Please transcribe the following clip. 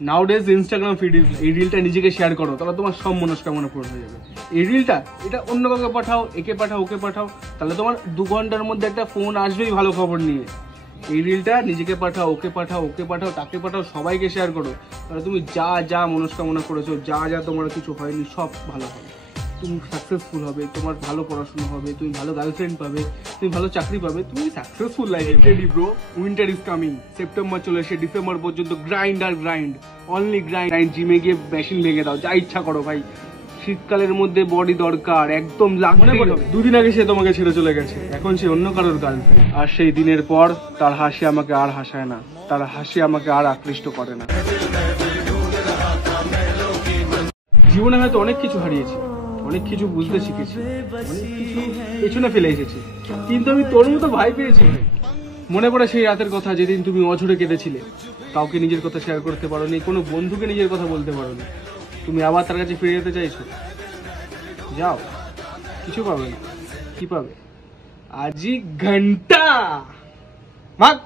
নাউডেজ Instagram feed এই রিলটা নিজেকে share করো, তাহলে তোমার সব মনস্কামনা পূরণ হয়ে যাবে। এই রিলটা এটা অন্য কাউকে পাঠাও, একে পাঠাও, ওকে পাঠাও, তাহলে তোমার 2 ঘন্টার মধ্যে একটা ফোন আসবেই ভালো খবর নিয়ে। এই রিলটা নিজেকে পাঠাও, ওকে পাঠাও, ওকে পাঠাও, তাকে পাঠাও, সবাইকে শেয়ার করো, তাহলে তুমি যা যা মনস্কামনা করেছো, যা যা তোমার কিছু হয়নি সব ভালো হবে। তুমি সাকসেসফুল হবে, তোমার ভালো পড়াশোনা হবে, তুমি ভালো গার্লফ্রেন্ড পাবে, তুমি ভালো চাকরি পাবে, তুমি successful life ready bro. Winter is coming, September চলে এসে ডিসেম্বর পর্যন্ত গ্রাইন্ড আর গ্রাইন্ড, অনলি গ্রাইন্ড। জিমে গিয়ে মেশিন ভেঙে দাও, যা ইচ্ছা করো ভাই। শীতকালের মধ্যে বডি দরকার, একদম লাগতেই হবে। 2 দিন আগে সে তোমাকে ছেড়ে চলে গেছে, এখন সে অন্য কারোর গার্লফ্রেন্ড। আর সেই দিনের পর তার হাসি আমাকে আর হাসায় না, তার হাসি আমাকে আর আকৃষ্ট করে না। জীবনে হয়তো অনেক কিছু হারিয়েছি, অনেক কিছু বুঝতে শিখেছি, অনেক কিছু পেছনে ফেলে এসেছি, কিন্তু আমি তোর মতো ভাই পেয়েছি। মনে পড়ে সেই রাতের কথা, যেদিন তুমি অঝরে কেঁদেছিলে, কাউকে নিজের কথা শেয়ার করতে পারোনি, কোনো বন্ধুকে নিজের কথা বলতে পারোনি। তুমি আবার তার কাছে ফিরে যেতে চাইছো, যাও, কিছু পাবে না। কি পাবে? আজই ঘন্টা ভাগ।